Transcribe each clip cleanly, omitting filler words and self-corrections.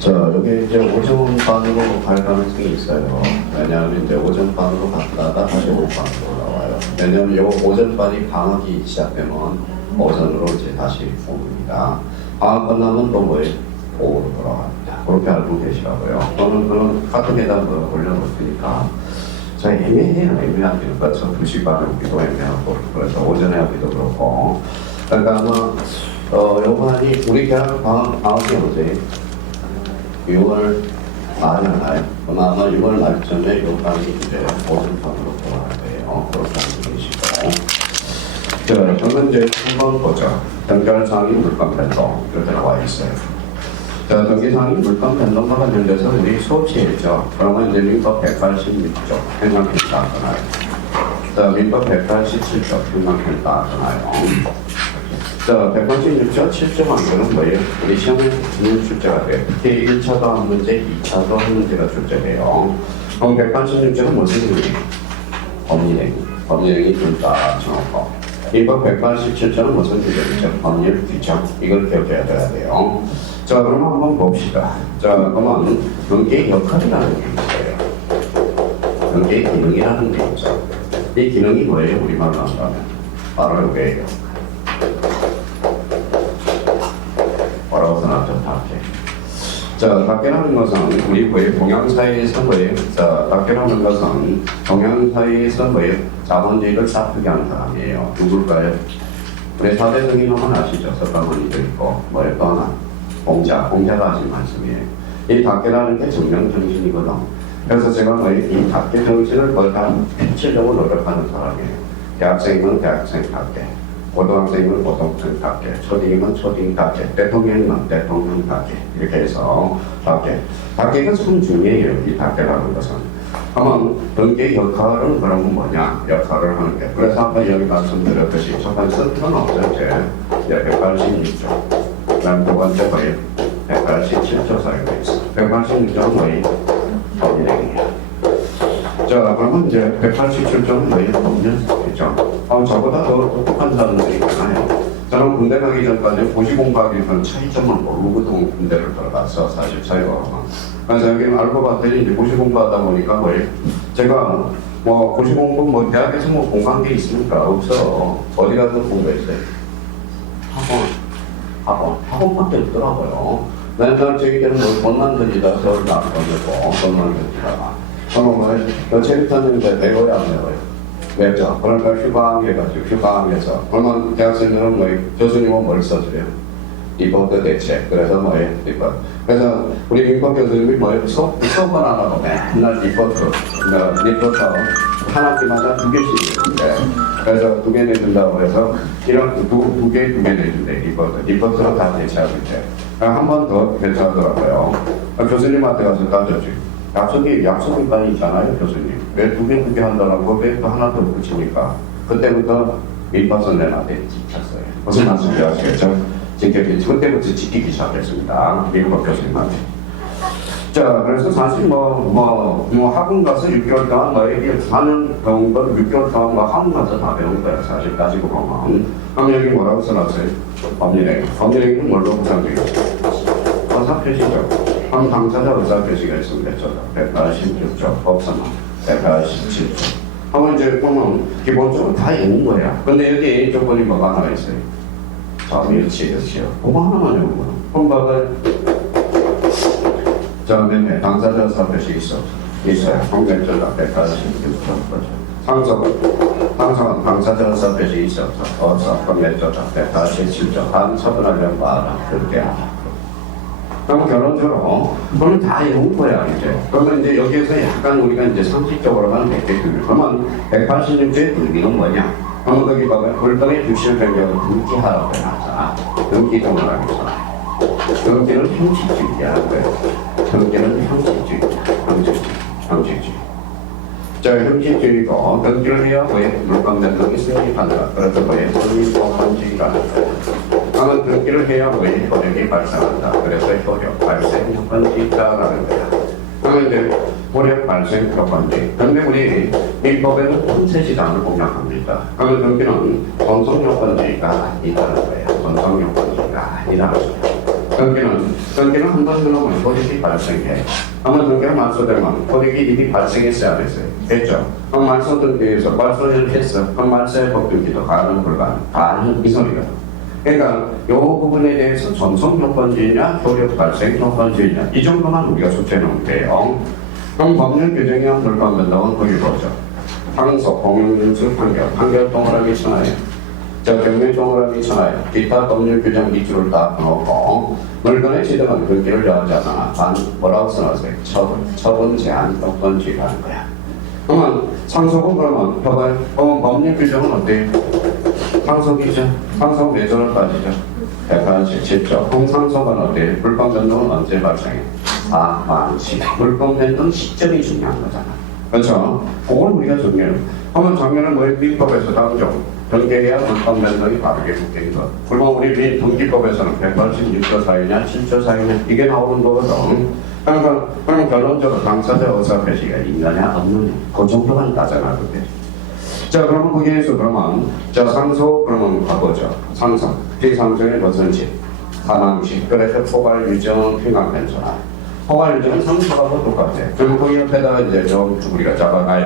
자, 여기 이제 오전반으로 갈 가능성이 있어요. 왜냐하면 이제 오전반으로 갔다가 다시 오후반으로 나와요. 왜냐하면 요 오전반이 방학이 시작되면 오전으로 이제 다시 옵니다. 방학 끝나면 또 뭐예요? 오후로 돌아갑니다. 그렇게 알고 계시라고요. 저는 그런 같은 계단 올려놓을 테니까. 자, 애매해요. 애매한 게니까 저 2시 반에 오기도 애매하고, 그래서 오전에 하기도 그렇고. 그러니까 아마, 요번이 우리 대학 방학이 언제? 6월 말이나요? 아마 6월 말쯤에 요번이 이제 오전반으로 돌아갈 거예요. 그렇게 알고 계시고. 자, 그러면 이제 한번 보죠. 연결상이 물감 변동. 이렇게 나와 있어요. 자, 전기상이 물감 변동과 관련돼서 우리 수업시했죠. 그러면 이제 민법 186조 행정편이 나타나요. 자, 민법 187조 행정편이 나타나요. 자, 186조 7조 관계는 뭐예요? 우리 시험에 있는 출제가 돼요. 특히 1차도 한 문제, 2차도 한 문제가 출제돼요. 그럼 186조는 무슨 의미? 법률행위 둘다 정확하고. 민법 187조는 무슨 규정이죠? 법률 규정. 이걸 기억해야 돼요. 자, 그럼 한번 봅시다. 자, 그러면 연계의 역할이라는 게 있어요. 연계의 기능이라는 게 있죠. 이 기능이 뭐예요? 우리말로 한다면 바로 이거예요. 뭐라고 써놨죠? 닭개. 자, 닭개라는 것은 우리 거의 동양사회에서 뭐예요? 자, 닭개라는 것은 동양사회에서 뭐예요? 자본주의를 싹트게 하는 사람이에요. 누굴까요? 우리 4대 성인하면 아시죠? 석가모니도 있고 뭐예요? 또 하나 공자가 하신 말씀이에요. 이 닭개라는 게 정명정신이거든. 그래서 제가 이 닭개 정신을 거기다 펼치려고 노력하는 사람이에요. 대학생이면 대학생 닭개, 고등학생이면 고등학생 닭개, 초딩이면 초딩 닭개, 대통령이면 대통령 닭개, 이렇게 해서 닭개가 참 중요해요. 이 닭개라는 것은. 그러면 등계 역할은 그러면 뭐냐? 역할을 하는 게. 그래서 아까 여기 말씀드렸듯이 첫 번째 선택은 없었지. 186조. 그 다음 두 번째 뭐예요? 187조 사용되어 있어. 186조는 뭐예요? 법률행위야. 자, 그러면 이제 187조는 뭐예요? 법률사회죠. 저보다 더 똑똑한 사람들이 있잖아요. 저는 군대 가기 전까지 고시공 가기 전 차이점을 모르고 군대를 들어갔어. 44일 그래서 여기 알고 봤더니 이제 고시공 가다 보니까 뭐예요? 제가 뭐 고시공부 뭐 대학에서 뭐 공부한 게 있습니까? 없어. 어디 가서 공부했어요? 학원밖에 없더라고요. 맨날 저기 때는 돈 만들기다 서울 나안 건들고 돈 만들기다가 그러면 뭐예요? 체육탄인데 내고야 안 내고요? 냈죠. 그러니까 휴강해서 그러면 대학생들은 뭐예요? 교수님은 뭘 써주래요? 리포트 대책. 그래서 뭐예요? 리포트. 그래서 우리 민법 교수님이 뭐예요? 수업은 안 하고 맨날 리포트 한 학기마다 2개씩 있는데 그래서 2개 내준다고 해서 이런 두 개 내준대. 리포트로 다 대체하고 있대. 한 번 더 대체하더라고요. 교수님한테 가서 따졌지. 약속이 많이 있잖아요, 교수님. 왜 두 개 한다고 왜 또 하나 더 붙이니까 그때부터 민법선 내한테 지켰어요. 무슨 말씀인지 아시겠죠? 그때부터 지키기 시작했습니다. 민법 교수님한테. 자, 그래서 사실 학원 가서 6개월 동안 너에게 하는 배운 걸 6개월 동안 학원 가서 다 배운 거야, 사실 따지고 보면. 그럼 여기 뭐라고 써놨어요? 법률행위는 뭘로 구성되어 있어요? 의사표시죠. 그럼 당사자 의사표시가 있으면 됐죠. 186조, 법사만 187조. 하면 이제 보면 기본적으로 다 있는 거야. 근데 여기 조건이 뭐가 하나 있어요? 자, 일치요. 그거 하나만 외우는 거야. 그럼 네, 당사자 의사표시 있어요. 공개조작 186조. 상성은 당사자 의사표시 없어. 공개조작 187조. 한 처분하려면 말아. 그렇게 하라. 그럼 결론적으로 그건 다 외운 거야 이제. 그러면 이제 여기에서 약간 우리가 이제 상식적으로만 100개 규율. 그러면 186조의 등기는 뭐냐? 그러면 거기 봐봐요. 골동의 규칙 변경을 등기하라고 해놨잖아. 등기정을 하면서. 등기는 형식주의야. 등기는 형식주의. 자, 형식주의고 등기를 해야 왜 물건 변동이 성립한다. 그래서 왜 성립법원주의라는 거야. 그러면 등기를 해야 왜 효력이 발생한다. 그래서 효력 발생 요건이 있다라는 거야. 그러면 이제 효력 발생 요건이. 그런데 우리 민법에는 통세시장을 공략합니다. 그러면 등기는 전속 요건주의가 있다는 거예요. 전속 요건주의가 아니라는 거예요. 전기는 한 번 들어오면 고딕이 발생해. 한번 전기가 말소되면 고딕이 이미 발생했어야 안 했어요. 했죠. 그럼 말소 전기에서 말소를 했어. 그럼 말소의 법등기도 가능 불가능. 가능 이 소리가. 그러니까 이 부분에 대해서 전송 요건주의냐, 효력 발생 요건주의냐 이 정도만 우리가 숙제해놓으면 돼요. 그럼 법률 규정이랑 불가변동은 거기 보죠. 상속, 공용인수, 판결 동그라미 쳐놔요. 경매 동그라미 쳐놔요. 기타 법률 규정 밑줄을 딱 넣고 물건의 지정은 글귀를 정하잖아. 뭐라고 써놨어요? 처분 제한 요건주의라는 거야. 그러면 상속은 그러면 법률 규정은 어때요? 상속이죠. 상속 몇 조를 따지죠? 187조. 그럼 상속은 어때요? 불법 변동은 언제 발생해? 만시. 불법 변동 시점이 중요한 거잖아. 그렇죠? 그걸 우리가 정리해요. 그러면 작년에 뭐 민법에서 당정 변경해야 불법 변동이 바르게 묶인 것. 그러면 우리 등기법에서는 186조 사유냐 7조 사유냐 이게 나오는 거거든. 그러니까 그럼 결론적으로 당사자 의사표시가 있느냐 없느냐 그 정도만 따져놔도 돼. 자, 그러면 거기에서 그러면 자 상속 그러면 가보죠. 상속 비상속의 무엇인지 가망식 그래서 포괄 유정 평강 변수나 포괄 유정은 상속하고 똑같아. 그럼 거기 옆에다가 이제 좀 우리가 잡아가요.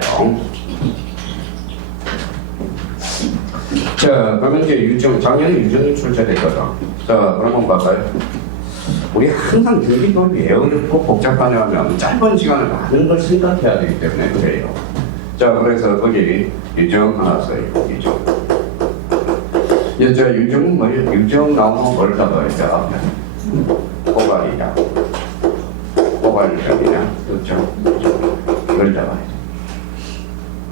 자, 그러면 이제 유정 작년에 유정이 출제됐거든. 자, 그러면 봐봐요. 우리 항상 등기법이 어렵고 복잡하냐면 짧은 시간에 많은 걸 생각해야 되기 때문에 그래요. 자, 그래서 거기 유정 하나 써요. 유정. 자, 유정은 뭐예요? 유정 나오면 뭘 잡아야죠? 포괄이냐? 포괄 유정이냐? 그렇죠? 이걸 잡아야죠.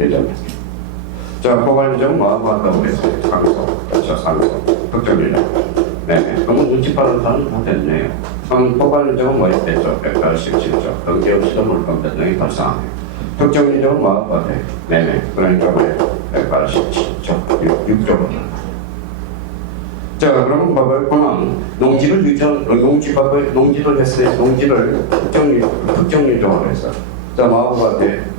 유정. 자, 포괄 유정 뭐하고 한다고 그랬어요? 상속. 그렇죠, 상속. 특정 유정. 네, 그러면 눈치 빠른 사람은 다 됐네요. 그럼 포괄 유정은 뭐 했죠? 187조. 등기 없이도 물건 변동이 발생하네요. 특정 유정은 뭐하고 같아요? 네네. 그러니까 왜 187조. 6조로. 자, 그러면 봐봐요. 그러면 농지를 농지를 했어요. 농지를 특정 유정으로 했어. 자, 뭐하고 같아요?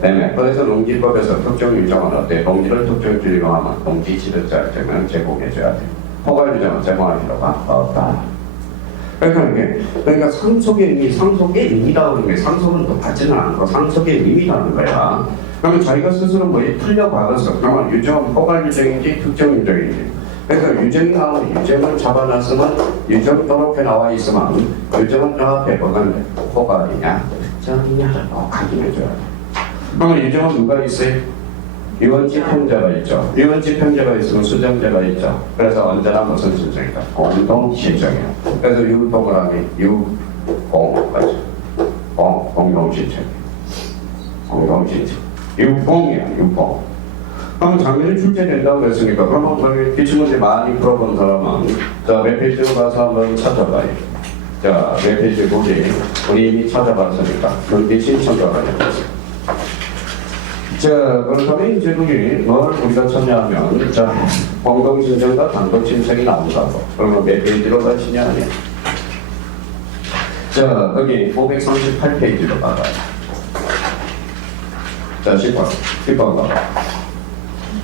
네네. 그래서 농지법에서 특정 유정은 어때? 농지를 특정 유정으로 하면 농지 지득자일 때는 제공해줘야 돼. 포괄 유정은 제공할 필요가 없다. 그러니까 상속의 의미라고 하는 게 상속은 또 받지는 않고 상속의 의미라는 거야. 그러면 자기가 스스로 뭐에 풀려받아서 그러면 유정은 포괄 유정인지 특정 유정인지. 그러니까 유정이 나오면 유정을 잡아놨으면 유정 이렇게 나와 있으면 유정은 앞에 보면 포괄이냐 특정이냐를 꼭 확인해줘야 돼. 그러면 유정은 누가 있어요? 유언지 평자가 있죠. 유언지 평자가 있으면 수정자가 있죠. 그래서 언제나 무슨 신청이다? 공동 신청이에요. 그래서 유동그라미 유공까지 공동 신청. 공동 신청. 유공이야 유공. 그럼 작년에 출제된다고 했으니까 그러면 저희 기출문제 많이 풀어본 사람은 자, 몇 페이지로 가서 한번 찾아봐요. 자, 몇 페이지 보기 우리 이미 찾아봤으니까 그렇게 신청자가 되었어요. 자, 그렇다면 이제 거기 뭘 우리가 찾냐면 자, 공동신청과 단독신청이 나온다고. 그러면 몇 페이지로 가시냐 하냐. 자, 여기 538페이지로 가봐요. 자, 10번 가봐.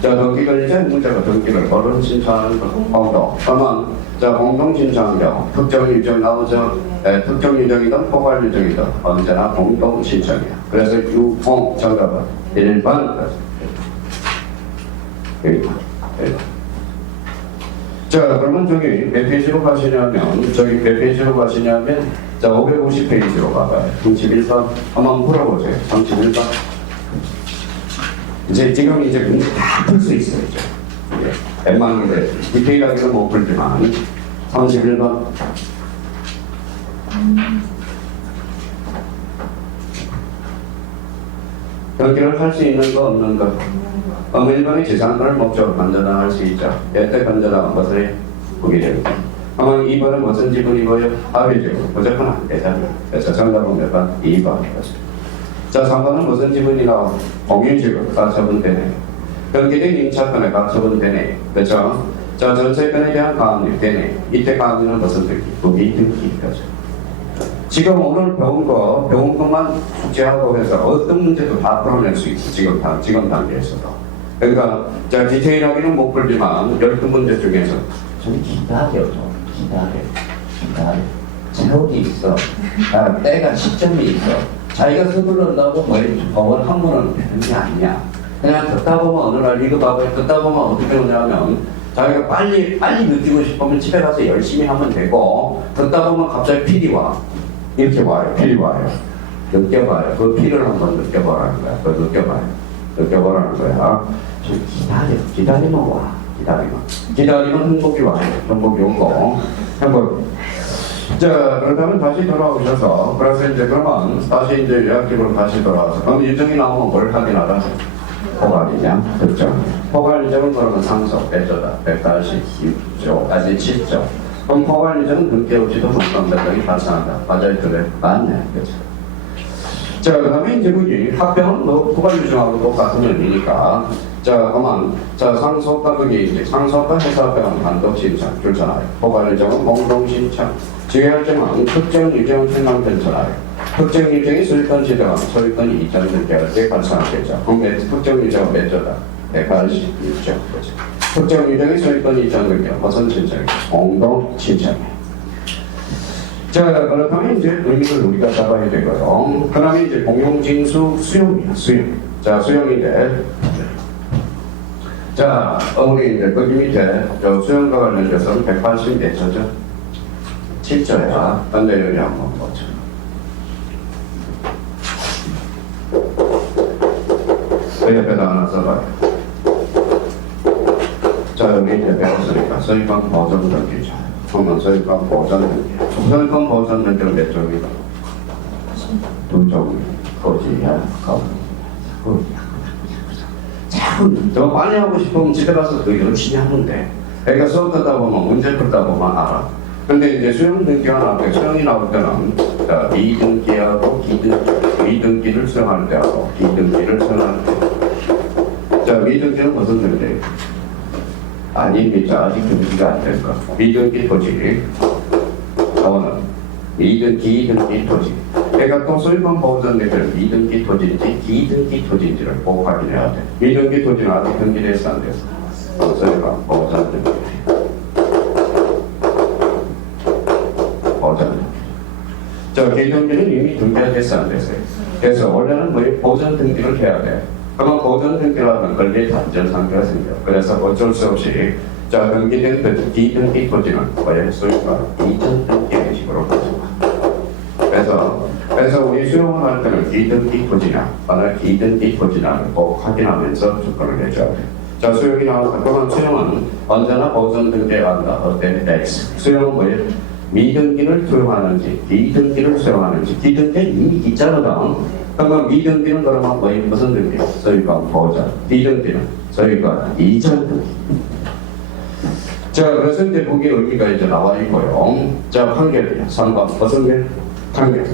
자, 등기권자 문제가 등기를 거론 신청하는 거 공동. 그러면 자, 공동신청경 특정 유정 나오죠. 특정 유정이든 포괄 유정이든 언제나 공동신청이야. 그래서 유공 정답은 1번. 자, 그러면 저기 몇 페이지로 가시냐면 자, 550페이지로 가봐요. 31번 한번 풀어보세요. 31번. 지금 문제 다 풀 수 있어요. 웬만한데 디테일하게는 못 풀지만 31번. 변경을 할 수 있는 거 없는 거. 일반의 재산권을 목적으로 건전화할 수 있죠. 이때 건전화한 것을 보게 됩니다. 아마 2번은 무슨 지분이고요? 합의지분. 무조건 안 되잖아요. 그래서 정답은 몇 번? 2번. 자, 3번은 무슨 지분이나 공유지분. 가처분 되네. 변기된 임차권에 가처분 되네. 그렇죠? 자, 전세권에 대한 가압류 되네. 이때 가압류는 무슨 등기? 부기 등기죠. 지금 오늘 배운 것만 숙제하고 해서 어떤 문제도 다 풀어낼 수 있어. 지금 단계에서도. 그러니까, 자, 디테일하게는 못 풀지만 12문제 중에서 좀 기다려. 세월이 있어. 때가 시점이 있어. 자기가 서두른다고 법원 한문은 되는 게 아니야. 그냥 듣다 보면 어느 날 이거 봐봐요. 듣다 보면 어떻게 오냐면 자기가 빨리 느끼고 싶으면 집에 가서 열심히 하면 되고, 듣다 보면 갑자기 필이 와. 이렇게 와요. 필이 와요. 느껴봐요. 그 필을 한번 느껴보라는 거야. 그걸 느껴보라는 거야. 좀 기다리면 와. 기다리면 행복이 와요. 행복이 오고. 자, 그렇다면 다시 돌아오셔서, 그래서 이제 그러면 다시 이제 요약집으로 다시 돌아와서, 그럼 일정이 나오면 뭘 확인하라? 포괄이냐? 그렇죠. 포괄이정은 그러면 상속, 배조다. 186조까지 7조. 그럼 포괄이정은 등기 없이도 문방대장이 발생한다. 맞아요, 그래? 맞네. 그렇죠. 자, 그 다음에 이제 거기 합병은 뭐 포괄유정하고 똑같은 의미니까. 자, 그러면 자, 상속과 그게 이제 상속과 해사합병은 단독 신청 줄잖아요. 포괄유정은 공동 신청. 지외할증은 특정 유정 생각 변천하여. 특정 유정이 소유권 지정은 소유권이 이전 등기할 때 발생하겠죠. 그럼 특정 유정은 몇 조다? 186조. 특정 유정이 소유권 이전 등기 무슨 신청이죠? 공동 신청이에요. 자, 그렇다면 이제 의미를 우리가 잡아야 되고요. 그 다음에 이제 공용징수 수용이야, 수용. 자, 수용인데. 자, 우리 이제 거기 밑에 저 수용과 관련돼서는 180몇 조죠? 7조야. 근데 여기 한번 보죠. 그 옆에다 하나 써봐요. 자, 여기 이제 배웠으니까 소유권 보전 등기죠. 그러면 소유권 보전 등기. 소유권 보전 등기는 몇 종이다? 2종. 거지야, 자꾸 더 많이 하고 싶으면 집에 가서 더 열심히 하면 돼. 그러니까 수업 듣다 보면 문제 풀다 보면 알아. 근데 이제 수용 등기가 나올 때, 수용이 나올 때는 미등기하고 미등기를 수용할 때하고 기등기를 수용할 때. 자, 미등기는 무슨 등기예요? 아닙니다. 아직 등기가 안 될 거. 미등기 토지. 저거는 기등기 토지. 그러니까 또 소유권 보전 등기를 미등기 토지인지 기등기 토지인지를 꼭 확인해야 돼. 미등기 토지는 아직 등기됐어 안 됐어? 소유권 보전 등기. 저 기등기는 이미 등기가 됐어 안 됐어요? 그래서 원래는 뭐 보전 등기를 해야 돼. 그러면 보전 등기를 하면 권리 단절 상태가 생겨. 그래서 어쩔 수 없이 자 등기된 기등기 토지는 뭐에 소유권 이전 등기 형식으로 가져가. 그래서 우리 수용을 할 때는 기등기 토지냐, 만약 기등기 토지냐를 꼭 확인하면서 조건을 내줘야 돼. 자, 수용이 나와서 그러면 수용은 언제나 보전 등기에 간다. 어때? X. 수용은 뭐예요? 미등기를 수용하는지, 기등기를 수용하는지. 기등기는 이미 있잖아. 그러면 미등기는 그러면 뭐예요? 무슨 등기? 소유권 보전. 기등기는 소유권 이전 등기. 자, 그래서 이제 거기에 의미가 이제 나와 있고요. 자, 판결이야. 상관. 무슨 게? 판결.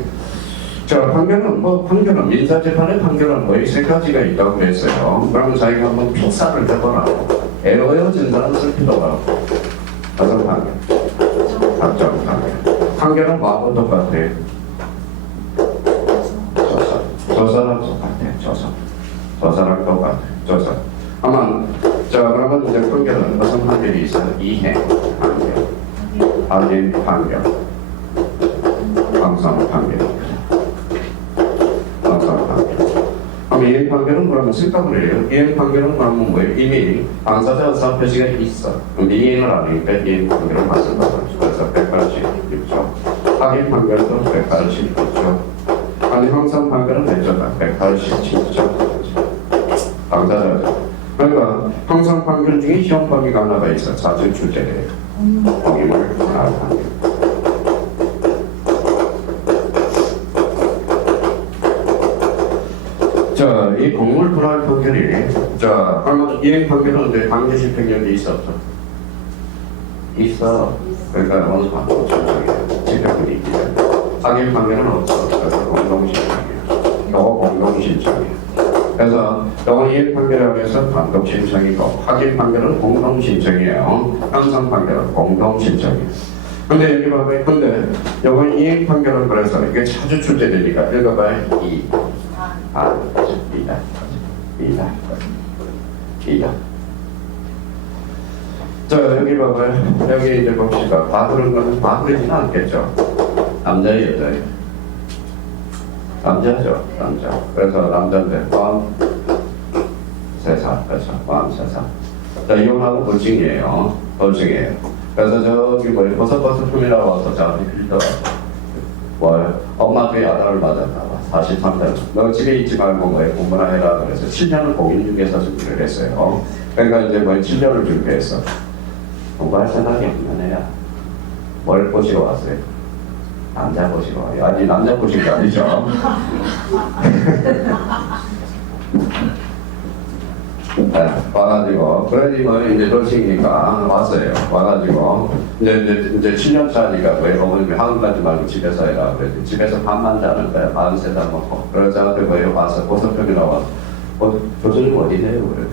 자, 판결은 민사재판의 판결은 뭐 세 가지가 있다고 했어요. 그러면 자기가 한번 필사를 해보라. 애어여진 사람 쓸 필요가 없고. 어떤 판결? 각종 판결. 판결은 뭐하고 똑같아? 조사랑 똑같아. 조사랑 똑같아. 조사. 아마, 자, 그러면 이제 판결은 무슨 판결이 있어요? 이행 판결. 확인 판결. 방상 판결. 그럼 이행 판결은 그러면 생각을 해요. 이행 판결은 그러면 뭐예요? 이미 당사자 의사 표시가 있어. 그럼 이행을 안 하니까 이행 판결을 맞는다고 하죠. 그래서 186조. 확인 판결도 186조. 아니 형사 판결은 몇 조다? 187조. 당사자죠. 그러니까 형사 판결 중에 시험 범위가 하나가 있어. 자주 주제래요. 범위물 판결. 자, 이 공물 불허 판결이, 자, 그러면 이행 판결은 언제 강제 집행력이 있어, 없어? 있어. 그러니까 어느 방법 신청이에요. 집행력이 있기 때문에. 확인 판결은 없어. 그래서 공동신청이에요. 이거 공동신청이에요. 그래서 이건 이행 판결에 해서 단독신청이고, 확인 판결은 공동신청이에요. 형성 판결은 공동신청이에요. 근데 여기 봐봐요. 근데 이건 이행 판결은 그래서 이게 자주 출제되니까 읽어봐요. 이다. 자, 여기 봐봐요. 여기 이제 봅시다. 다 그런 거는 다 그러지는 않겠죠. 남자예요, 여자예요? 남자죠, 남자. 그래서 남자인데, 마음, 세상, 그렇죠. 마음, 세상. 자, 이혼하고 돌싱이에요. 돌싱이에요. 그래서 저기 뭐, 버섯버섯품이라고 와서 저한테 빌더라고. 뭐요? 엄마도 야단을 맞았나 봐. 43년. 너 집에 있지 말고 뭐에 공부나 해라. 그래서 7년을 공인중개사 준비를 했어요. 그러니까 이제 뭐 7년을 준비했어. 공부할 생각이 없는 애야. 뭘 보시러 왔어요? 남자 보시러 와요. 아니, 남자 보시는 게 아니죠. 네, 와가지고, 그러니 뭐 이제 돌싱이니까 왔어요. 와가지고, 이제 7년 차니까 왜 어머님이 학원 가지 말고 집에서 해라. 그랬지. 집에서 밥만 자는 거야. 43살 먹고. 그러자마자 뭐 와서 보석병이나 와서, 교수님 어디세요? 그래.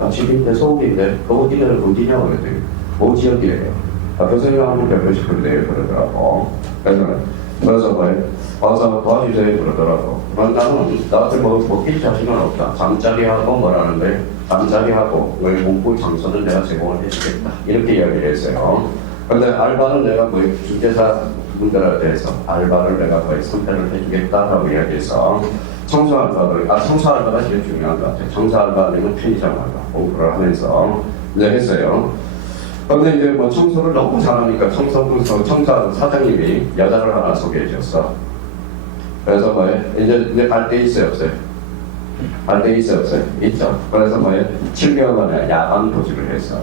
아, 집인데 서울인데, 그 어디를 어디냐고 그랬더니, 뭐 지역이래요. 아, 교수님 한번 뵙고 싶은데요. 그러더라고. 그래서 뭐, 와서 도와주세요. 그러더라고. 그럼 나는, 나한테 뭐, 먹힐 자신은 없다. 잠자리 하고 뭐라는데, 잠자리 하고, 왜 공부 장소는 내가 제공을 해주겠다. 이렇게 이야기를 했어요. 그런데 알바는 내가 뭐, 중개사 분들에 대해서 알바를 내가 거의 선택을 해주겠다라고 이야기해서, 청소 알바가 제일 중요한 것 같아요. 청소 알바 아니면 편의점 알바. 공부를 하면서, 이제 했어요. 그런데 이제 뭐 청소를 너무 잘하니까 청소부서 청소 사장님이 여자를 하나 소개해 줬어. 그래서 뭐예요? 이제 갈 데 있어요, 없어요? 갈 데 있어요, 없어요? 있죠. 그래서 뭐예요? 7개월 만에 야간 도주를 했어.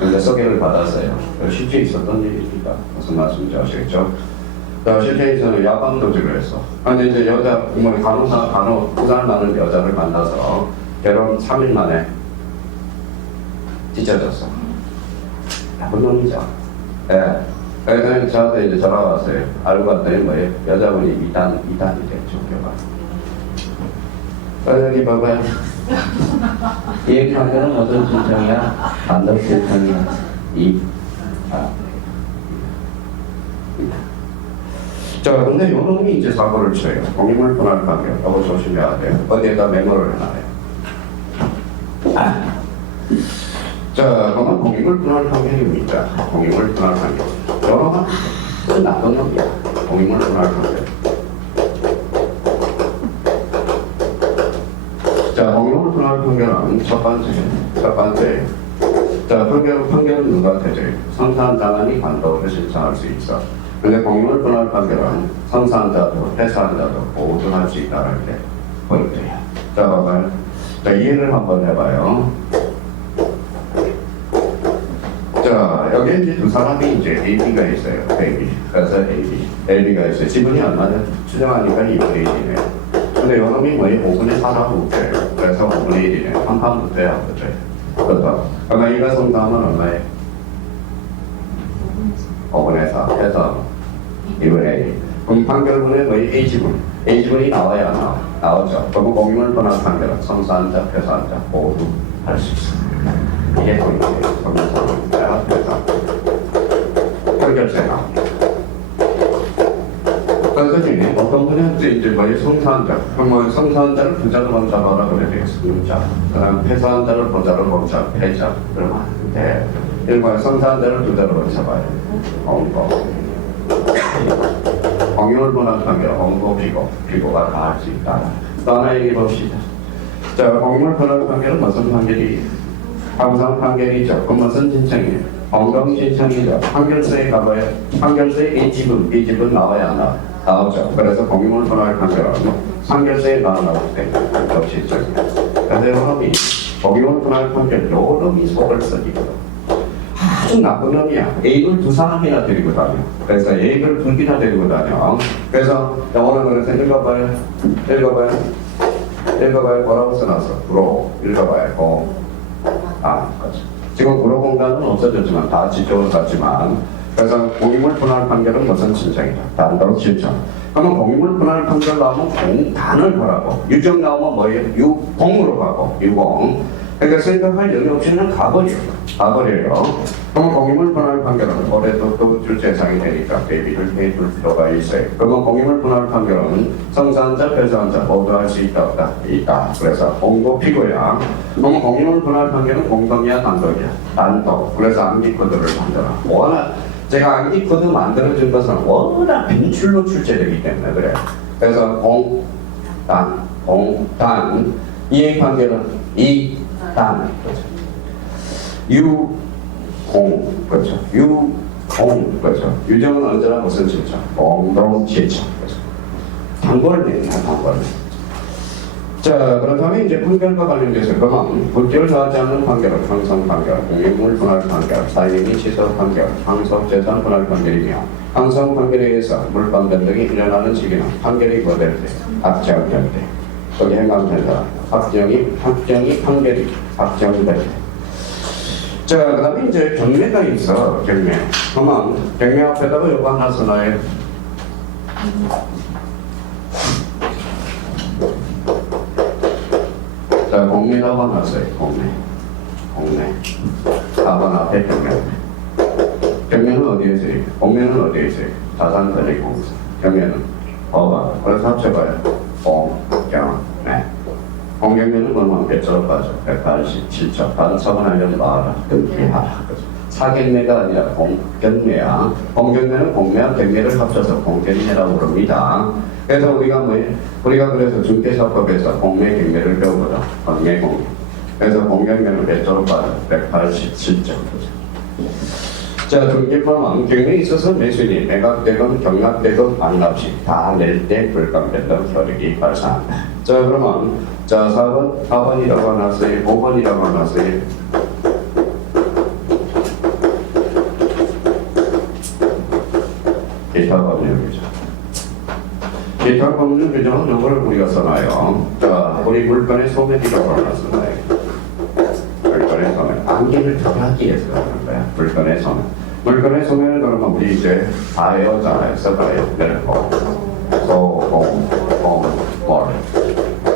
근데 소개를 받았어요. 실제 있었던 일이니까 무슨 말씀인지 아시겠죠? 실제 있어서 야간 도주를 했어. 근데 이제 여자, 뭐 간혹 2살 많은 여자를 만나서 결혼 3일 만에 찢어졌어. 나쁜 놈이죠. 예. 그래서 저한테 이제 전화가 왔어요. 알고 봤더니 뭐예요? 여자분이 이단이 됐죠, 교가. 여기 봐봐요. 이 얘기하면 어떤 신청이야? 반대 신청이야? 자, 근데 요 놈이 이제 사고를 쳐요. 공인물 분할 관계. 너무 조심해야 돼요. 어디에다 메모를 해놔요. 자, 그러면 공인물 분할 관계입니다. 공인물 분할 관계. 여러분, 그 나쁜 놈이야. 공인물 분할 관계. 자, 공인물 분할 관계는 첫 번째. 자, 판결은 누구한테 줘요? 성사한 자만이 관도를 신청할 수 있어. 근데 공인물 분할 관계는 성사한 자도, 회사한 자도 모두 할 수 있다는 게 포인트예요. 자, 봐봐요. 자, 이해를 한번 해봐요. 자, 여기 이제 두 사람이 이제 AB가 있어요. AB. 그래서 AB가 있어요. 지분이 얼마나 추정하니까 2분의 1이네요. 근데 요놈이 뭐예요? 5분의 4라고 웃겨요. 그래서 5분의 1이네요. 한 판 붙어야 붙어요. 그렇다. 그러면 이가 성담은 얼마예요? 5분의 4. 해서 2분의 1. 그럼 판결문에 뭐예요? A지분이 나와야 안 나와? 나오죠. 그럼 공인물 분할 판결은 성사한자, 표사한자 모두 할 수 있습니다. 이게 포인트예요. 성사한자, 표사. 판결세 나옵니다. 그러니 어떤 분한테 이제 뭐예요? 성사한자. 그럼 성사한자를 부자로 먼저 잡아라 그래야 되겠습니다. 그 다음 패사한자를 부자로 먼저 패자. 그러면 안 돼. 일반 성사한자를 부자로 먼저 잡아야 돼요. 공인물 분할 판결, 원고, 피고가 다 할 수 있다. 또 하나 얘기해 봅시다. 자, 공인물 분할 판결은 무슨 판결이? 항상 판결이죠. 그럼 무슨 신청이에요? 원금 신청이죠. 판결서에 가봐야, 판결서에 B지분 나와야 안 나와? 나오죠. 그래서 공인물 분할 판결은 판결서에 나올 때 원금 신청이에요. 그래서 여러분이 공인물 분할 판결, 요놈이 속을 쓰기거든. 아주 나쁜 놈이야. A를 두 사람이나 데리고 다녀. 그래서 A를 두 개나 데리고 다녀. 그래서 영어는 그래서 읽어봐요. 뭐라고 써놨어? 구로. 읽어봐요. 그렇죠. 지금 구로 공간은 없어졌지만 다 지적을 받지만 그래서 공인물 분할 판결은 무슨 신청이다? 단독 신청. 그러면 공인물 분할 판결 나오면 단을 보라고. 유정 나오면 뭐예요? 유공으로 가고. 유공. 그러니까 생각할 여유 없이는 가버려요. 그러면 공인물 분할 판결은 올해도 또 출제상이 되니까 대비를 해줄 필요가 있어요. 그러면 공인물 분할 판결은 성사한자, 표사한자 모두 할 수 있다, 없다? 있다. 그래서 공고, 피고야. 그러면 공인물 분할 판결은 공동이야, 단독이야? 단독. 그래서 암기코드를 만들어. 뭐하나 제가 암기 코드 만들어준 것은 워낙 빈출로 출제되기 때문에 그래요. 그래서 공단, 이행관계는 이단, 그렇죠. 유공, 그렇죠. 유공, 그렇죠. 유정은 언제나 무슨 실천? 공동실천, 그렇죠. 단골 내립니다, 단골. 자, 그렇다면 이제 판결과 관련돼서 그만 불결 나지 않는 판결은 항상 판결, 공익물 분할 판결, 사인이 취소 판결, 항소 재산 분할 판결이며 항소 판결에 의해서 물권 변동이 일어나는 시기는 판결이 거될 때, 확정될 때, 거기 행감된 사람, 확정이 판결이 확정될 때. 자, 그 다음에 이제 경매가 있어, 경매. 그만 경매 앞에다가 요거 하나 써놔요. 자, 공매라고 하나써요. 공매. 4번 앞에 경매. 경매는 어디에 있어요? 공매는 어디에 있어요? 자산권익공사. 경매는 법원. 그래서 합쳐봐요. 공경매. 공경매는 그러면 몇 조로 빠져? 187조. 다른 처분하려면 말아. 등기하라. 사경매가 아니라 공경매야. 공경매는 공매와 경매를 합쳐서 공경매라고 부릅니다. 그래서 우리가 그래서 중개사법에서 공매 경매를 배우거든. 공매. 그래서 공경매는 몇 조로 빠져? 187조. 자, 등기법은 경매에 있어서 매수인이 매각되건 경락되건 반납시 다 낼 때 불감변동 효력이 발생한다. 자, 그러면 4번이라고 하나서요. 5번이라고 하나서요. 기타 법률 규정. 기타 법률 규정은 이거를 우리가 써놔요. 자, 우리 물건의 소멸이라고 하나 써놔요. 물건의 소멸. 암기를 더 하기 위해서 하는 거야. 물건의 소멸. 물건의 소멸을 그러면 우리 이제 다 외웠잖아요. 써봐요. 그래서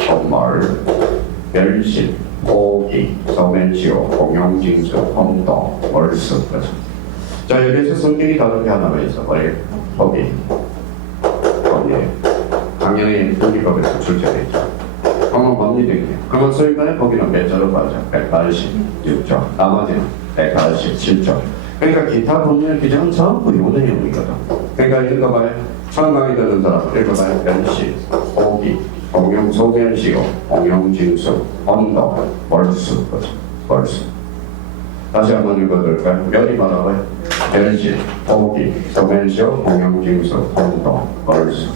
공물, 멸실, 포기, 소멸시효, 공용징수, 혼동, 월수. 자, 여기에서 성격이 다른 게 하나가 있어. 포기. 당연히 포기법에서 출제되죠. 그러면 법리적이에요. 그러면 소유권의 포기는 몇 조로 빠져? 186조. 나머지는 187조. 그러니까 기타 법률 규정은 전부 요 내용이거든. 그러니까 읽어봐요. 처음 강의 듣는 사람 읽어봐요. 멸실, 포기, 공용 소멸시효, 공용징수, 혼동, 월수. 월수. 다시 한번 읽어드릴까요? 멸이 뭐라고요? 멸실, 포기, 소멸시효, 공용징수, 혼동, 월수.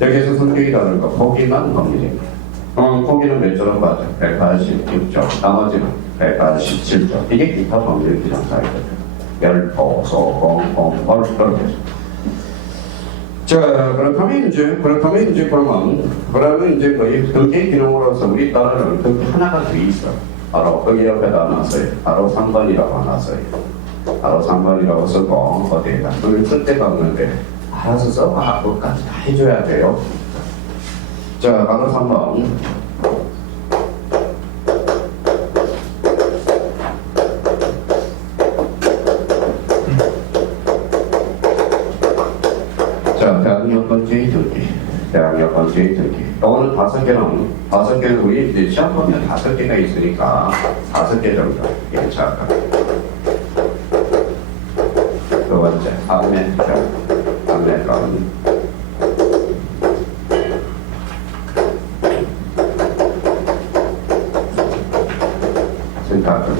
여기에서 성격이 다른 거 포기만 법리적입니다. 포기는 몇 조로 빠져? 186조. 나머지는 187조. 이게 기타 법률 규정 사이거든요. 멸포, 소공, 공월 그렇게. 자, 그러면 이제 거의 등기 기능으로서 우리 딸은 등기 하나가 더 있어. 바로 거기 옆에다 놨어요. 바로 3번이라고 하나 써요. 바로 3번이라고 쓰고 어디에다 그걸 쓸 데가 없는데 알아서 써봐. 그것까지 다 해줘야 돼요. 자, 바로 3번. 자, 대학여건주의 등기. 대학여건주의 등기. 이거는 5개는 우리 이제 시험 보면 5개가 있으니까 5개 정도 괜찮아. 두 번째, 안내권. 생각은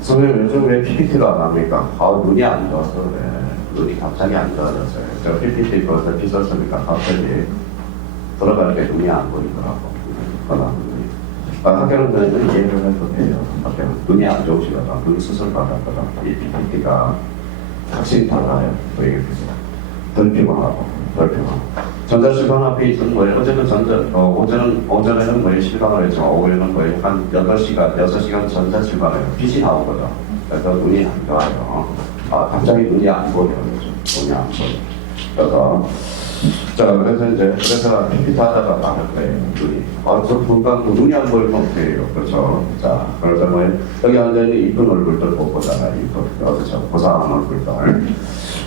선생님 요즘 왜 PPT가 안 합니까? 눈이 안 좋아서 그래. 눈이 갑자기 안 좋아졌어요. 저 PPT 벌써 비쌌으니까 갑자기 돌아갈 때 눈이 안 보이더라고. 학교는 저희는 이해를 해도 돼요. 학교는 눈이 안 좋으시거든. 눈 수술 받았거든. 이 PPT가 확실히 달라요. 또 이게 덜 피곤하고. 전자실방 앞에 있으면 어제는 오전에는 실방을 했지만 오후에는 한 6시간 전자실방에 빛이 나오거든. 그래서 눈이 안 좋아요. 갑자기 눈이 안 보여요. 눈이 안 보여. 그래서 PPT 하다가 나갈 거예요. 눈이. 저 분간 눈이 안 보이면 어떡해요. 그렇죠. 자, 그래서 여기 앉아있는 이쁜 얼굴들 못 보잖아요. 그렇죠. 고상한 얼굴들.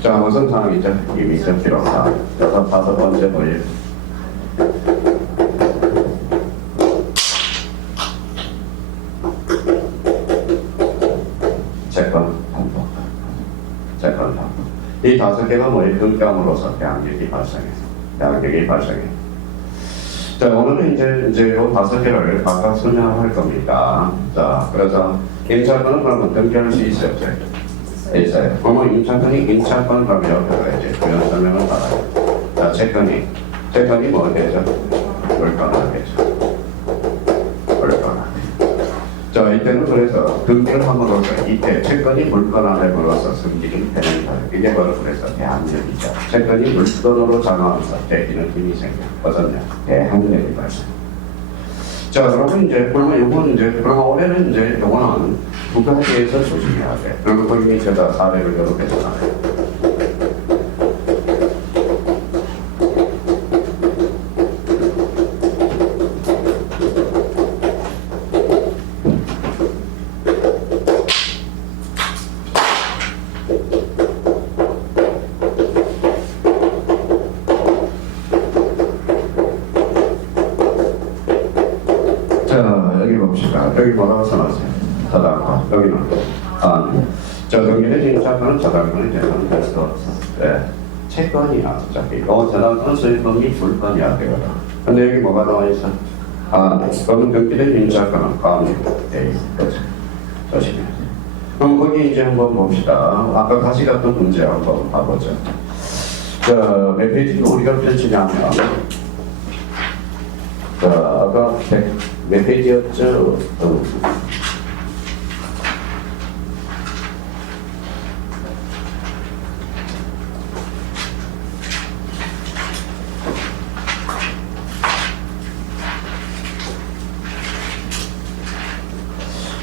자, 무슨 상황이죠? 이미적 기록사. 그래서 5번째 뭐예요? 채권 반복. 채권 반복. 이 5개가 뭐예요? 등감으로서 대항력이 발생해서. 대항력이 발생해. 자, 오늘은 이제 요 5개를 각각 설명할 겁니다. 자, 그래서 임차권은 그러면 등기할 수 있어요? 있어요. 그러면 임차권 그러면 여기가 이제 부연 설명을 받아요. 자, 채권이 뭐 되죠? 물건화 되죠. 물건화. 자, 이때는 그래서 등기를 함으로써 이때 채권이 물건화됨으로써 승질이 되는 거예요. 이게 바로 그래서 대항력이죠. 채권이 물건으로 작용하면서 대기는 힘이 생겨. 어떻냐? 대항력이 발생. 자, 그러면 이제 그러면 올해는 이제 요거는 두 가지에서 조심해야 돼. 그리고 거기 제가 사례를 여러 개 전하네요. 자, 여기 봅시다. 여기 뭐라고 써놨어요? 저당권. 여기는 저 등기된 임차권은 저당권이 되는 될 수 없어. 네. 채권이야. 어차피 저당권은 소유권이 줄권이야 되거든. 근데 여기 뭐가 나와 있어? 그러면 등기된 임차권은 가압류로 돼 있어. 그렇죠? 조심해. 그럼 거기 이제 한번 봅시다. 아까 다시 갔던 문제 한번 봐보죠. 자, 몇 페이지로 우리가 펼치냐면 자, 아까 몇 페이지였죠?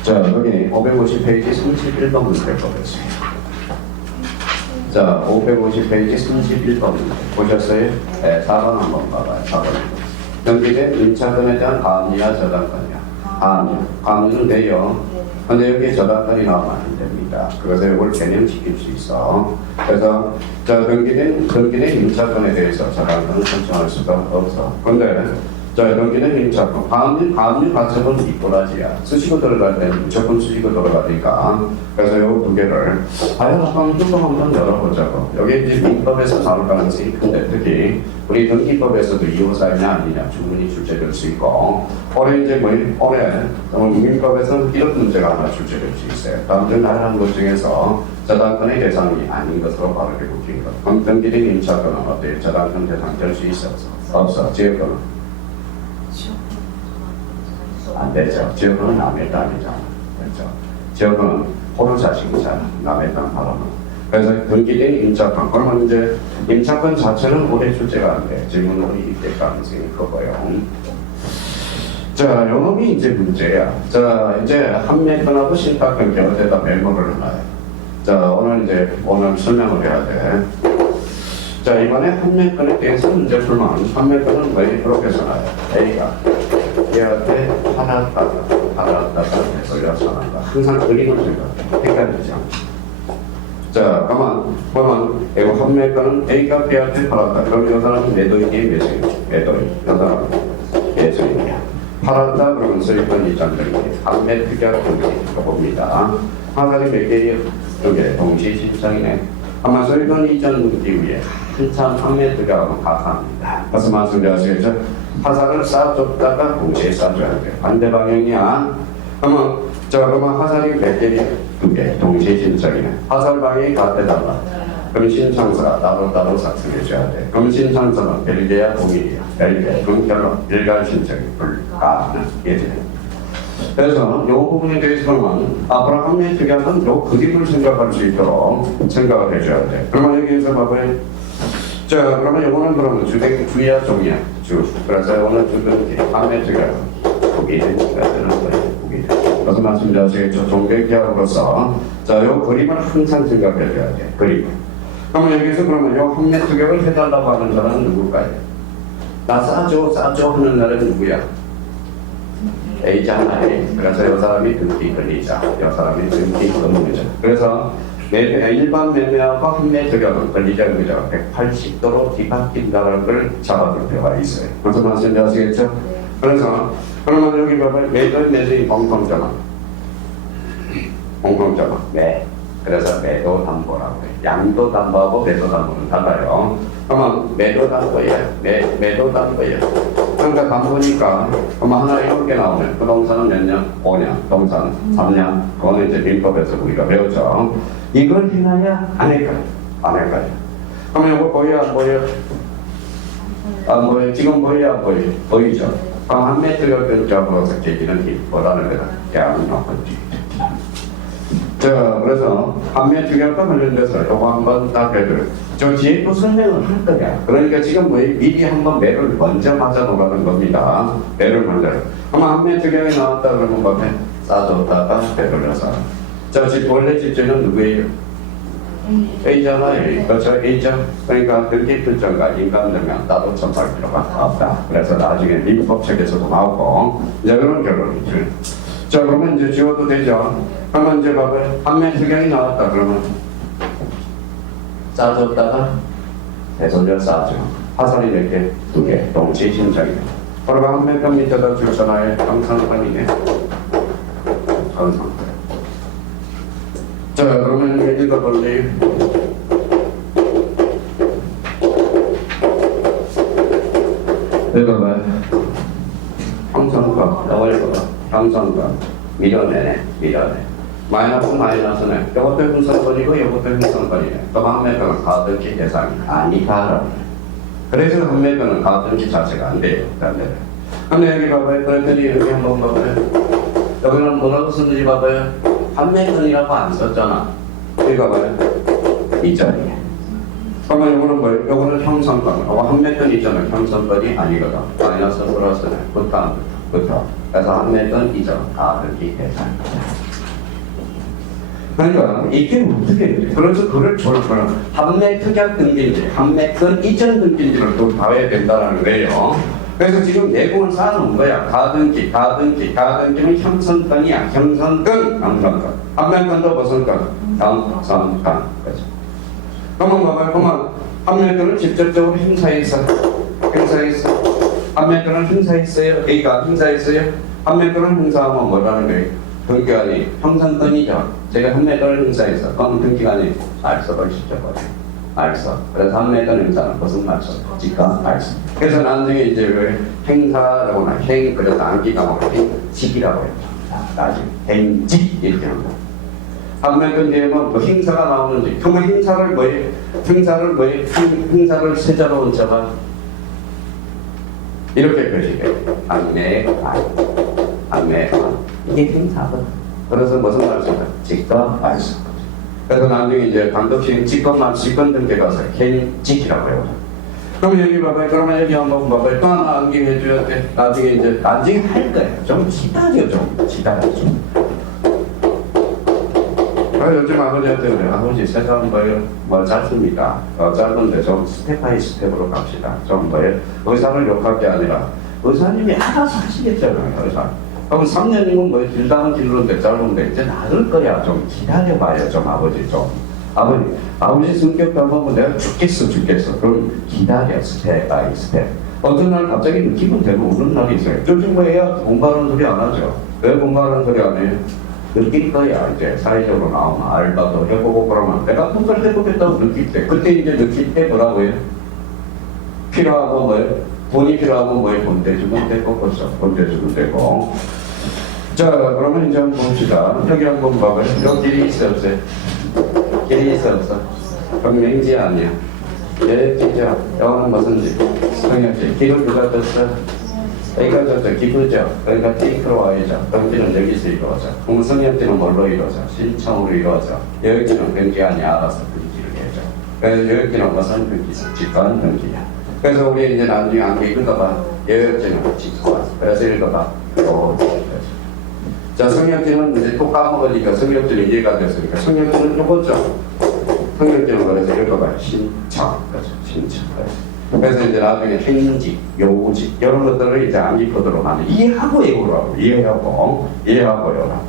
자, 여기 550페이지 31번 문제 보겠습니다. 자, 550페이지 31번 문제 보셨어요? 네, 4번 한번 봐봐요. 4번. 등기된 임차권에 대한 가압류와 저당권이야. 가압류는 돼요. 근데 여기에 저당권이 나오면 안 됩니다. 그래서 이걸 개념시킬 수 있어. 그래서 자, 등기된 임차권에 대해서 저당권을 신청할 수가 없어. 근데 자, 등기된 임차권, 가압류 가처분 이꼬라지야. 쓰시고 들어갈 때는 무조건 쓰시고 들어가니까. 그래서 이 두 개를 한번 한번 열어보자고. 여기 이제 민법에서 나올 가능성이 큰데 특히 우리 등기법에서도 이호사이냐 아니냐 주문이 출제될 수 있고 올해 이제 올해 민법에서는 이런 문제가 하나 출제될 수 있어요. 다음 중 다른 것 중에서 저당권의 대상이 아닌 것으로 바르게 묶인 것. 그럼 등기된 임차권은 어때요? 저당권 대상 될 수 있어? 없어. 지역권은? 안 되죠. 지역권은 남의 땅이잖아. 그렇죠? 지역권은 호로 자식이잖아. 남의 땅 바로는. 그래서 등기된 임차권. 그러면 이제 임차권 자체는 올해 출제가 안 돼. 질문으로 이익될 가능성이 크고요. 자, 요놈이 이제 문제야. 자, 이제 한매권하고 신탁권 결합에다 메모를 놔요. 자, 오늘 설명을 해야 돼. 자, 이번에 한매권에 대해서 문제 풀면 한매권은 왜 이렇게 써놔요? A가 얘한테 팔았다가 돌려서 나간다. 항상 그림을 생각해. 헷갈리지 않고. 자, 그러면 이거 한매권은 A가 B한테 팔았다. 그럼 이 사람은 매도인이 매수인. 이 사람은 매수인이야. 팔았다 그러면 소유권 이전들이 판매 특약 등기로 봅니다. 하나가 몇 개예요? 2개. 동시 신청이네. 아마 소유권 이전 등기 후에 한참 판매 특약하고 가상합니다. 그래서 말씀드렸죠. 화살을 쏴줬다가 동시에 쏴줘야 돼. 반대 방향이야. 그러면 화살이 몇 개냐? 2개. 동시에 신청이네. 화살 방향이 같대달라. 그럼 신청서가 따로 작성해줘야 돼. 그럼 신청서는 별개야 동일이야. 별개. 그럼 결론 일괄 신청이 불가능. 예제. 그래서 이 부분에 대해서는 앞으로 한매 특약은 이 그림을 생각할 수 있도록 생각을 해줘야 돼. 그러면 여기에서 봐봐요. 자, 그러면 이거는 그러면 주야 종이야. 그래서 오늘 주변 한매 특약은 보기대가 되는 거예요. 그래서 말씀드렸죠. 종교계약으로서 자, 요 그림을 항상 생각해줘야 돼. 그림. 그러면 여기서 그러면 요 한매 특약을 해달라고 하는 사람은 누굴까요? 나 싸줘 하는 사람은 누구야? A잖아. A. 그래서 이 사람이 등기 권리자, 이 사람이 등기 권리자. 그래서 일반 매매하고 한매 특약은 권리자 의무자가 180도로 뒤바뀐다는 걸 잡아둘 필요가 있어요. 무슨 말씀인지 아시겠죠? 그래서 그러면 여기 보면 매도인 공통점은 매. 그래서 매도 담보라고 해요. 양도 담보하고 매도 담보는 달라요. 그러면 매도 담보예요. 매도 담보예요. 그러니까 담보니까 그러면 하나 이런 게 나오면 부동산은 몇 년? 5년. 부동산 3년. 그거는 이제 민법에서 우리가 배웠죠. 이걸 해놔야 안 할까요? 안 할까요? 그러면 이거 보여요? 안 보여요? 안 보여요? 지금 보여요? 안 보여요? 보이죠? 그럼 한 메트가 근접으로서 계기는 힘보다는 거다. 양은 높은지. 자, 그래서 한매 투격과 관련돼서 요거 한번 딱 해드려요. 저 뒤에 또 설명을 할 거야. 그러니까 지금 미리 한번 매를 먼저 맞아 놓으라는 겁니다. 매를 먼저. 그럼 한매 투격이 나왔다 그러면 뭐해? 싸줬다가 되돌려서. 자, 집 원래 집주는 누구예요? A잖아요. 그렇죠? A죠? 그러니까 등기필증과 인감증명 따로 첨부할 필요가 없다. 그래서 나중에 민법책에서도 나오고 이제 그런 결론이죠. 자, 그러면 이제 지워도 되죠? 그러면 이제 봐봐요. 한매 특약이 나왔다 그러면 싸줬다가 되돌려 싸죠. 화살이 몇 개? 2개. 동시 신청이에요. 그러면 한매권 밑에다 주잖아요. 정상권이네. 정상권. 자, 그러면 읽어볼래요? 읽어봐요. 정상권. 나와 읽어봐. 정상권. 밀어내네. 마이너스네. 이것도 형성권이고 이것도 형성권이네. 그럼 한매권은 가등기 대상이 아니다라고. 그래서 한매권은 가등기 자체가 안 돼요. 근데 여기 봐봐요. 그랬더니 여기 한번 봐봐요. 여기는 뭐라고 쓰는지 봐봐요. 한매권이라고 안 썼잖아. 이거 봐봐요. 이전이에요. 그러면 이거는 뭐예요? 이거는 형성권. 한매권 있잖아요. 형성권이 아니거든. 마이너스 플러스네. 부터. 그래서 한매권 이전 가등기 대상입니다. 그러니까 이게 어떻게 해요? 그래서 그걸 졸거나 한매 특약 등기인지 한매권 이전 등기인지를 또 봐야 된다는 거예요. 그래서 지금 내공을 쌓아놓은 거야. 가등기는 형성권이야. 형성권. 한매권도 무슨 권? 형성권. 그렇죠. 그러면 한매권을 직접적으로 행사했어. 한매권을 행사했어요. A가 행사했어요. 한매권을 행사하면 뭐라는 거예요? 등기관이 형성권이죠. 제가 한매권을 행사해서 그건 등기관이 알서를 시켜버려요. 알서. 그래서 한매권 행사는 무슨 말서? 직관 알서. 그래서 나중에 이제 왜 행사라고 나 그래서 암기가 뭐 행직이라고 해요. 나중에 행직 이렇게 합니다. 한매권 뒤에 뭐 행사가 나오는지 그러면 행사를 뭐예요? 행사를 세자로 얹어봐. 이렇게 표시돼요. 한매권. 이게 행사거든. 그래서 무슨 말씀이야? 직권 말씀. 그래서 나중에 이제 감독실 직권 등기 가서 행직이라고 해요. 그럼 여기 봐봐요. 그러면 여기 한번 봐봐요. 또 하나 암기해줘야 돼. 나중에 할 거예요. 좀 기다려. 요즘 아버지한테 그래. 아버지 세상 뭐 짧습니다. 짧은데 좀 스텝 바이 스텝으로 갑시다. 좀 의사를 욕할 게 아니라 의사님이 알아서 하시겠잖아요. 의사. 그럼 3년이면 길다는 길로인데 짧은데 이제 나을 거야. 좀 기다려봐요. 좀 아버지 좀. 아버지 성격 보면 내가 죽겠어. 그럼 기다려. 스텝 바이 스텝. 어떤 날 갑자기 느낌은 되면 오는 날이 있어요. 요즘 애가 공부하는 소리 안 하죠. 왜 공부하는 소리 안 해요? 느낄 거야. 이제 사회적으로 나오면 알바도 해보고 그러면 내가 뭔가를 해보겠다고 느낄 때 그때 이제 느낄 때 뭐라고 해요? 필요하고 돈이 필요하고 돈 대주면 되고 돈 대주면 되고. 자, 그러면 이제 한번 봅시다. 여기 한번 봐봐요. 여기 길이 있어 없어요? 길이 있어 없어? 명지 아니야. 예지죠. 영어는 무슨 지? 성역지. 길을 누가 떴어? 여기가 졌죠. 기부죠. 여기가 테이크로 와야죠. 병지는 여기서 이루어져. 공성역지는 뭘로 이루어져? 신청으로 이루어져. 여역지는 병지 아니야. 알아서 병지를 해줘. 그래서 여역지는 무슨 병지지? 직관 병지야. 그래서 우리 이제 나중에 암기 읽어봐. 여역지는 직관. 그래서 읽어봐. 자, 성역지는 이제 또 까먹으니까 성역지는 이해가 됐으니까 성역지는 요거죠. 성역지는 그래서 읽어봐요. 신청. 그렇죠. 신청. 그래서 이제 나중에 행직, 요직 이런 것들을 이제 암기 코드로 하면 이해하고 예고를 하고 이해하고 요라.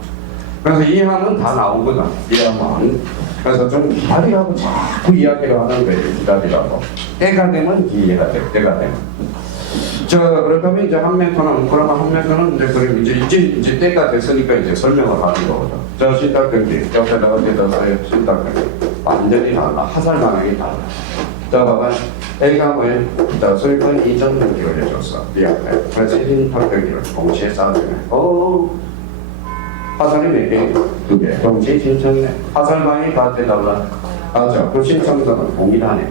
그래서 이해하면 다 나온 거다. 이해하면 그래서 좀 기다리라고 자꾸 이야기를 하는 거예요. 기다리라고. 때가 되면 이해가 돼. 때가 되면. 그렇다면 이제 한 멘토는, 그러면 한 멘토는 이제, 그럼 이제 때가 됐으니까 이제 설명을 하는 거거든. 신탁경기, 옆에다가 대다서의 신탁경기. 완전히 달라. 하살 방향이 달라. 봐봐. A가 뭐예요? 소유권 이전 등기를 해줬어. 이 앞에. 그래서 신탁경기를 동시에 쌓아주네. 하살이 몇 개? 2개. 동시에 신청이네. 하살 방향이 같아 달라. 맞죠? 그 신청서는 동일하네.